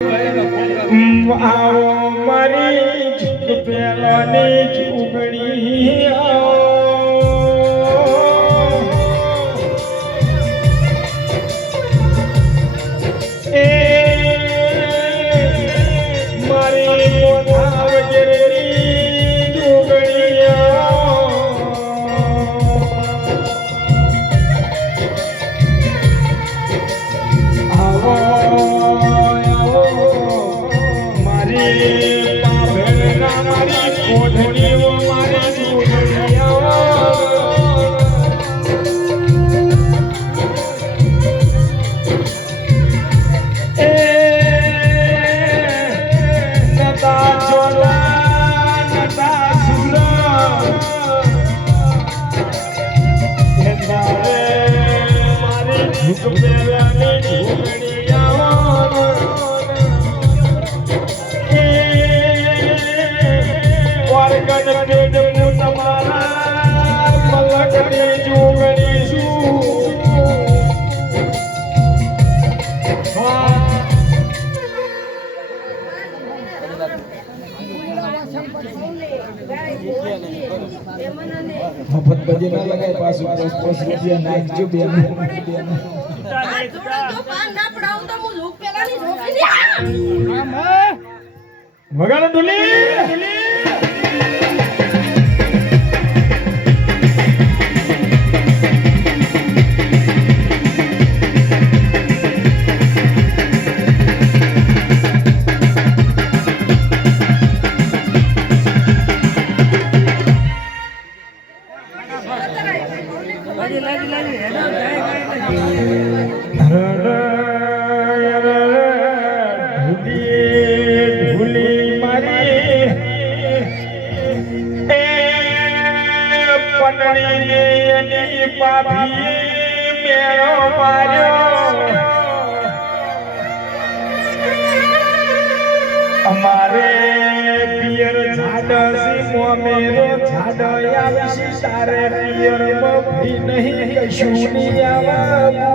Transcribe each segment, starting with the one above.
આવો મારી પેલાની ચૂગણી એ મારી મોઢા વગેરેની ચૂગણી આવો મફત બજે ના લગાય પાછું 5 રૂપિયા નાખજો બે આ જોડો તો પાન ના પડાવું તો હું લોક પેલાની જોખી વગાડો ડુલી हमारे पियर झाडसी मेरो झाडयाविशी तारे पियर मफी नहीं कशुनी आवाबू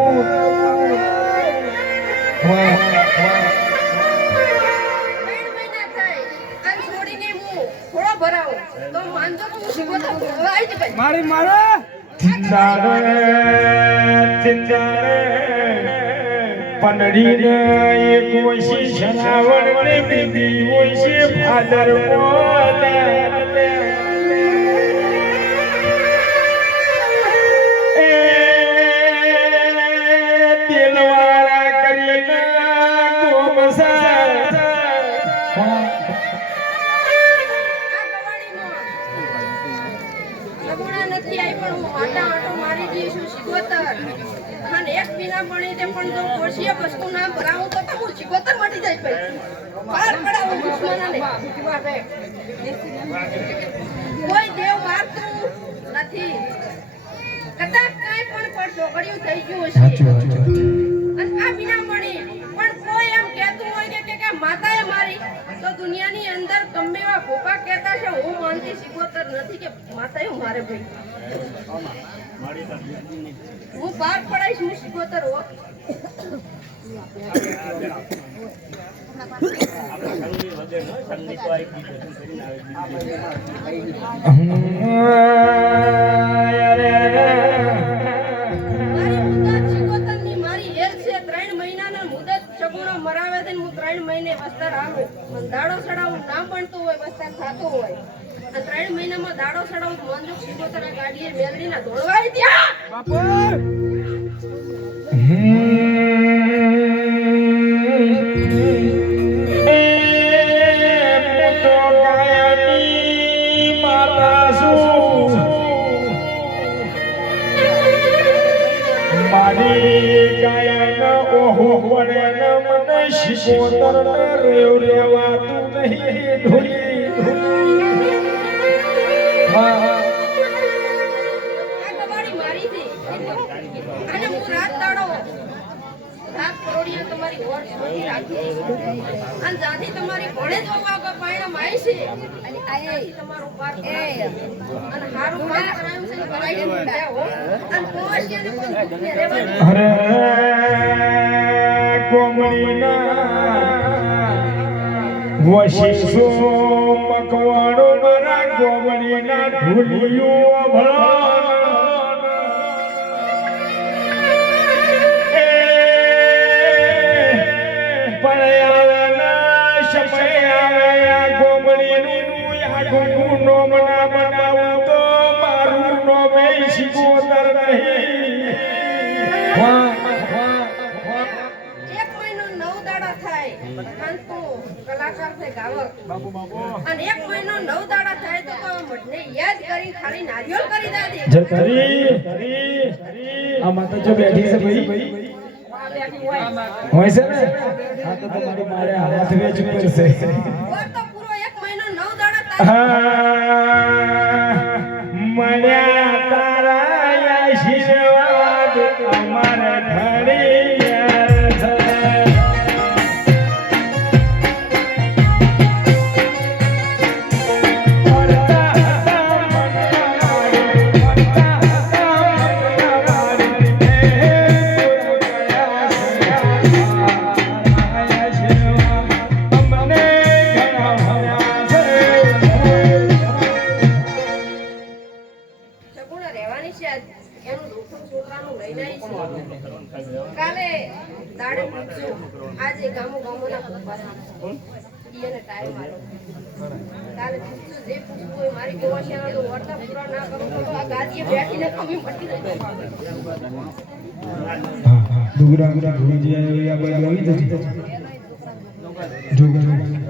મારી મારે પનડી ને એક ઓછી શરાવણ ને બીજી ઓછી ફાદર તેલવાળા કરીને એક પીના પડી તે પણ તો કોશિયા વસ્તુ ના ભરાવું તો હું ચિકોતર મટી જાય ભાઈ પાર પડાવું દુશ્મનને કોઈ દેવ મારતું નથી કદાચ કાઈ પણ પર ચોકડીઓ થઈ ગયું હશે અને આ પીના પડી પણ કોઈ એમ કહેતું હોય કે માતાએ મારી તો દુનિયાની અંદર ગમે એવા ભોપા કહેતા છે હું માનતી ચિકોતર નથી કે માતાએ મારે ભાઈ હું પાર પડાઈશ હું શિકોતર હો મારી હેર છે 3 મહિનાના મુદત સગુણો મરાવે છે હું 3 મહિને વસ્તર આવું દાડો ચડાવું ના બનતું હોય વસ્તર થતું હોય 3 મહિનામાં દાડો ચડાવું મંજુક શિકોતર ગાડીએ મેલડીના ધોળવાઈ ત્યાં બાપુ શિકોતર રેવ રેવાતું નહીં ધોલી અને જાતિ તમારી ઘોડે જોવા પાયણા માય છે અને આયે તમારું પાર અને હારું પાર કરાયું છે કરાઈ દેવો અને પોશિયાને પણ રેવા અરે કોમળીના વશીસો મકવાણો મારા ગોમડીના ઢોલિયો એક મહિનો 9 દાડા થાય અને તું કલાકાર છે ગાવક અને એક મહિનો 9 દાડા થાય તો મને યાદ કરી ખાલી નારિયેળ કરી દાદે આ માતા જો બેઠી છે ભાઈ હોય છે ને આ તો તમારી મારે હાથ વેચ પડશે ઓર તો પૂરો એક મહિનો 9 દાડા થાય મળ્યા તારા આશીર્વાદ અમારા ઘડી કાલે દાડે પૂછ્યું આજે ગામો ગામોના ઈયને ટાઈમ આલો કાલે પૂછ્યું જે પૂછવું હોય મારી ગોવાશિયાનો વર્તા પૂરા ના કરું તો આ ગાદીએ બેઠીને કમી મટી જાય ડુગરા ડુગરા ભૂજી આવી આ બાજુ આવી જતી જોગા